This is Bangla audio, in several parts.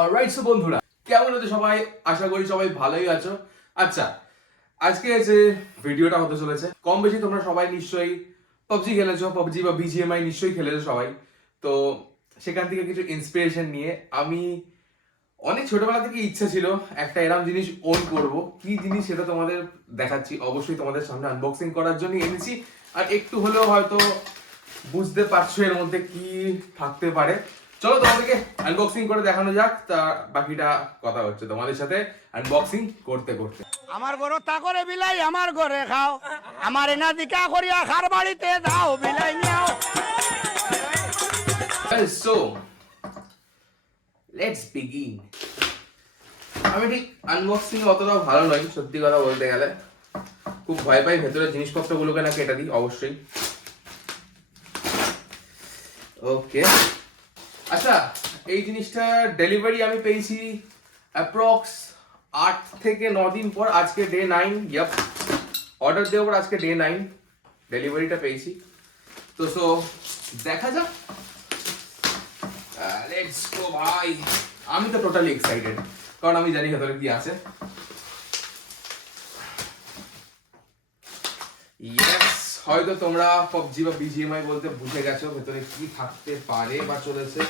অলরাইট সো বন্ধুরা, কেমন আছো সবাই? আশা করি সবাই ভালোই আছো। আচ্ছা আজকে যে ভিডিওটা হতে চলেছে, কম বেশি তোমরা সবাই নিশ্চয়ই পাবজি খেলেছো পাবজি বা বিজিএমআই নিশ্চয়ই খেলেছো সবাই। তো সেখান থেকে কিছু ইন্সপিরেশন নিয়ে আমি, অনেক ছোটবেলা থেকে ইচ্ছা ছিল একটা এরম জিনিস ওন করব। কি জিনিস সেটা তোমাদের দেখাচ্ছি, অবশ্যই তোমাদের সামনে আনবক্সিং করার জন্য এনেছি। আর একটু হলেও হয়তো বুঝতে পারছ এর মধ্যে কি থাকতে পারে। চলো তোমাদেরকে আনবক্সিং করে দেখানো যাক তা বাকিটা কথা হচ্ছে তোমাদের সাথে আনবক্সিং করতে করতে। আমার ঘর তা করে বিলাই আমার ঘরে খাও। আমার এনা দিকা করিয়া খার বাড়িতে যাও বিলাই নিয়াও। সো লেটস বিগিন আমি ঠিক আনবক্সিং অতটা ভালো নয় সত্যি কথা বলতে গেলে। খুব ভয় পাই ভেতরের জিনিসপত্রগুলোকে না কেটে দিই অবশ্যই। ওকে আচ্ছা এই জিনিসটা ডেলিভারি আমি পেয়েছি অ্যাপ্রক্স আট থেকে ন দিন পর, আজকে ডে নাইন ইয়াপ অর্ডার দেওয়ার পর আজকে ডে নাইন ডেলিভারিটা পেয়েছি। তো সো দেখা যাক। লেটস গো ভাই। আমি তো টোটালি এক্সাইটেড কারণ আমি জানি ভেতরে কি আছে। ইয়েস হয়তো তোমরা পাবজি বা বিজিএমআই বলতে বুঝে গেছো ভেতরে কি থাকতে পারে বা চলেছে।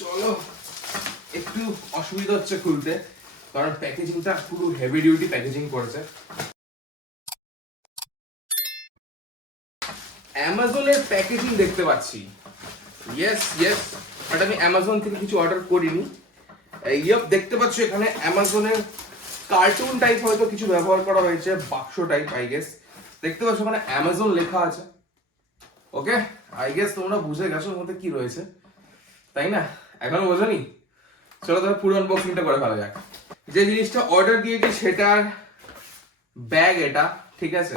চলো। একটু অসুবিধা হচ্ছে খুলতে, কারণ প্যাকেজিংটা পুরো হেভি ডিউটি প্যাকেজিং করেছে। অ্যামাজনের প্যাকেজিং দেখতে পাচ্ছি। ইয়েস ইয়েস বাট আমি অ্যামাজন থেকে কিছু অর্ডার করিনি। ইয়প দেখতে পাচ্ছ এখানে অ্যামাজনের কার্টুন টাইপ হয়তো কিছু ব্যবহার করা হয়েছে, বাক্স টাইপ আই গেস দেখতে পাচ্ছ ওখানে অ্যামাজন লেখা আছে। ওকে আই গেস তোমরা বুঝে গেছো মধ্যে কি রয়েছে। তাই না? এখনও বোঝনি? চলো তাহলে পুরো আনবক্সিংটা করে ফেলা যাক। যে জিনিসটা অর্ডার দিয়েছি সেটার ব্যাগ এটা, ঠিক আছে?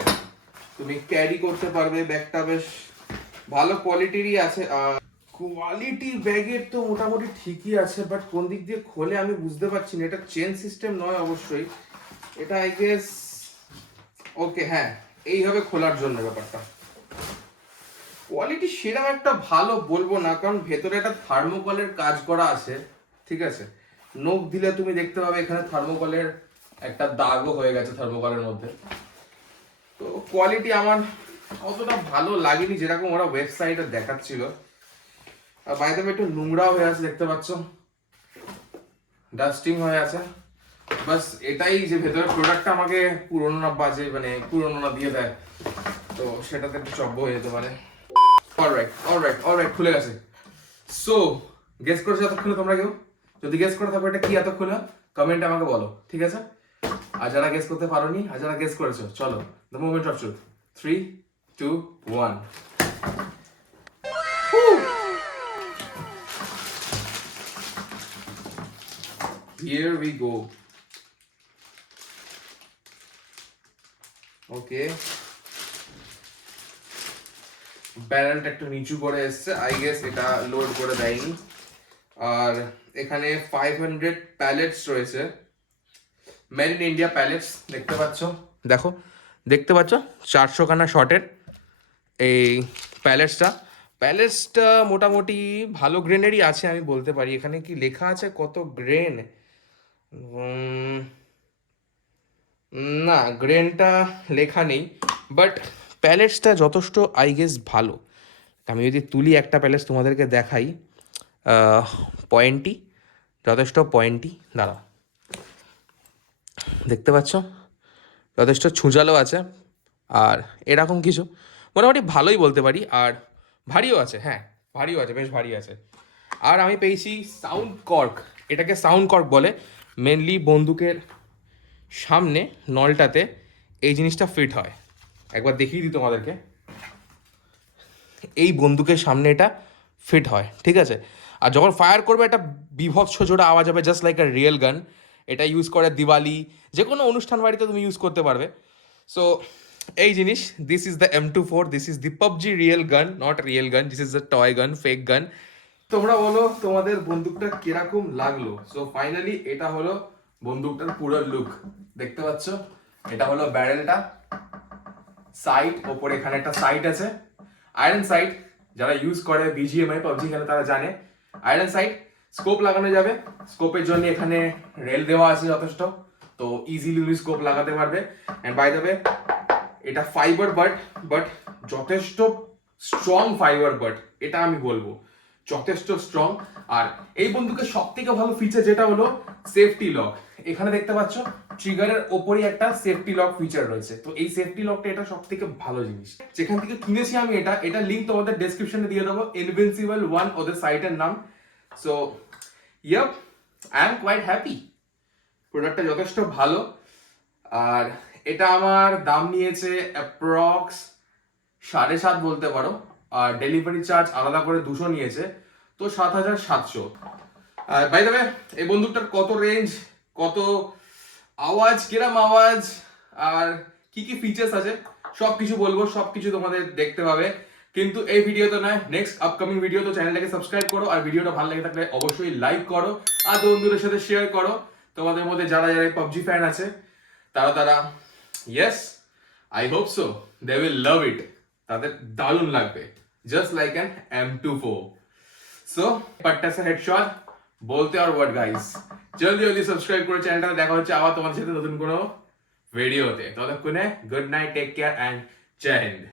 তুমি ক্যারি করতে পারবে ব্যাগটা বেশ ভালো কোয়ালিটিরই আছে। কোয়ালিটি ব্যাগের তো মোটামুটি ঠিকই আছে বাট কোন দিক দিয়ে খোলে আমি বুঝতে পারছি না। এটা চেন সিস্টেম নয় অবশ্যই। এটা আই গেস ওকে হ্যাঁ এইভাবে খোলার জন্য ব্যাপারটা। কোয়ালিটি সেরকম একটা ভালো বলব না, কারণ ভেতরে একটা থার্মোকলের কাজ করা আছে, ঠিক আছে? নখ দিলে তুমি দেখতে পাবে এখানে থার্মোকলের একটা দাগও হয়ে গেছে থার্মোকলের মধ্যে। তো কোয়ালিটি আমার অতটা ভালো লাগেনি, যেরকম ওরা ওয়েবসাইটে দেখাচ্ছিল। আর বাইরে একটু নোংরাও হয়ে আছে, দেখতে পাচ্ছ? ডাস্টিং হয়ে আছে। বাস এটাই যে ভেতরের প্রোডাক্টটা আমাকে পুরনো না বাজে মানে পুরনো না দিয়ে দেয়। তো সেটাতে একটু চব্য হয়ে যেতে পারে। অলরাইট খুলে গেছে। সো গেস করেছ এতক্ষণে তোমরা কেউ? যদি গেস করে থাকো, এটা কি এতক্ষণে কমেন্টে আমাকে বলো, ঠিক আছে? আর যারা গেস করতে পারোনি, আর যারা গেস করেছ, চলো the moment of truth three two one Here we go. Okay ব্যারেলটা একটু নিচু করে এসছে। আই গেস এটা লোড করে দেয়নি। আর এখানে ফাইভ হান্ড্রেড প্যালেটস রয়েছে। মেড ইন ইন্ডিয়া প্যালেটস দেখতে পাচ্ছ? দেখো, দেখতে পাচ্ছ? চারশো খানা শটের এই প্যালেটসটা প্যালেটসটা মোটামুটি ভালো গ্রেনেরই আছে, আমি বলতে পারি। এখানে কি লেখা আছে কত গ্রেন না গ্রেনটা লেখা নেই। বাট প্যালেটসটা যথেষ্ট আই গেস ভালো। আমি যদি তুলি একটা প্যালেটস তোমাদেরকে দেখাই পয়েন্টটি, যথেষ্ট পয়েন্টটি, দাঁড়াও। দেখতে পাচ্ছ? যথেষ্ট ছুঁচালো আছে। আর এরকম কিছু, মোটামুটি ভালোই বলতে পারি। আর ভারীও আছে হ্যাঁ ভারীও আছে, বেশ ভারী আছে। আর আমি পেয়েছি সাউন্ড কর্ক, এটাকে সাউন্ড কর্ক বলে। মেনলি বন্দুকের সামনে, নলটাতে এই জিনিসটা ফিট হয়। একবার দেখিয়ে দিই তোমাদেরকে। এই বন্দুকের সামনে এটা ফিট হয়, ঠিক আছে? আর যখন ফায়ার করবে একটা বিভৎস জোড়া আওয়াজ হবে জাস্ট লাইক আ রিয়েল গান এটা ইউজ করে দিওয়ালি যে কোনো অনুষ্ঠান বাড়িতে তুমি ইউজ করতে পারবে। সো এই জিনিস this is the M two four this is the PUBG real gun not real gun this is the toy gun fake gun তোমরা বলো, তোমাদের বন্দুকটা কীরকম লাগল? সো ফাইনালি এটা হলো বন্দুকটার পুরো লুক দেখতে পাচ্ছ? এটা হলো ব্যারেলটা সাইড ওপরে এখানে একটা সাইট আছে। আয়রন সাইট যারা ইউজ করে বিজিএমআই পাবজি খেলে তারা জানে। আয়রন সাইট স্কোপ লাগানো যাবে। স্কোপের জন্য এখানে রেল দেওয়া আছে যথেষ্ট। তো ইজিলি তুমি স্কোপ লাগাতে পারবে। অ্যান্ড বাই দ্য এটা ফাইবার বাট বাট যথেষ্ট স্ট্রং ফাইবার বাট এটা আমি বলব। যথেষ্ট স্ট্রং আর এই বন্দুকের সব থেকে ভালো ফিচার যেটা হলো সেফটি লক এখানে দেখতে পাচ্ছ ট্রিগারের ওপরেই একটা সেফটি লক ফিচার রয়েছে। তো এই সেফটি লকটা এটা সব থেকে ভালো জিনিস। যেখান থেকে কিনেছি আমি এটা এটা লিঙ্ক তোমাদের ডেসক্রিপশনে দিয়ে দেবো। ইনভিনসিবল ওয়ান ওদের সাইটের নাম। So yup I am quite happy প্রোডাক্টটা যথেষ্ট ভালো। আর এটা আমার দাম নিয়েছে অ্যাপ্রক্স সাড়ে সাত বলতে পারো। ডেলিভারি চার্জ আলাদা করে দুশো নিয়েছে, তো সাত হাজার সাতশো। আর বাই দ্য এই বন্দুকটার কত রেঞ্জ কত আওয়াজ, কিরম আওয়াজ, আর কি কি ফিচার্স আছে সব কিছু বলব সব কিছু তোমাদের দেখতে পাবে। কিন্তু এই ভিডিওতে নয় নেক্সট আপকামিং ভিডিও তো চ্যানেলটাকে সাবস্ক্রাইব করো, আর ভিডিওটা ভালো লেগে থাকলে অবশ্যই লাইক করো, আর বন্ধুদের সাথে শেয়ার করো। তোমাদের মধ্যে যারা যারা পাবজি ফ্যান আছে, তারা তারা yes I hope so they will love it তাদের দারুণ লাগবে। An M two four so পাট্টা সে হেডশট বলতে আর ওয়ার্ড গাইস জলদি জলদি সাবস্ক্রাইব করে চ্যানেলটা দেখা হচ্ছে আবার তোমার সাথে নতুন কোনো ভিডিওতে ততক্ষণে good night take care and Jai Hind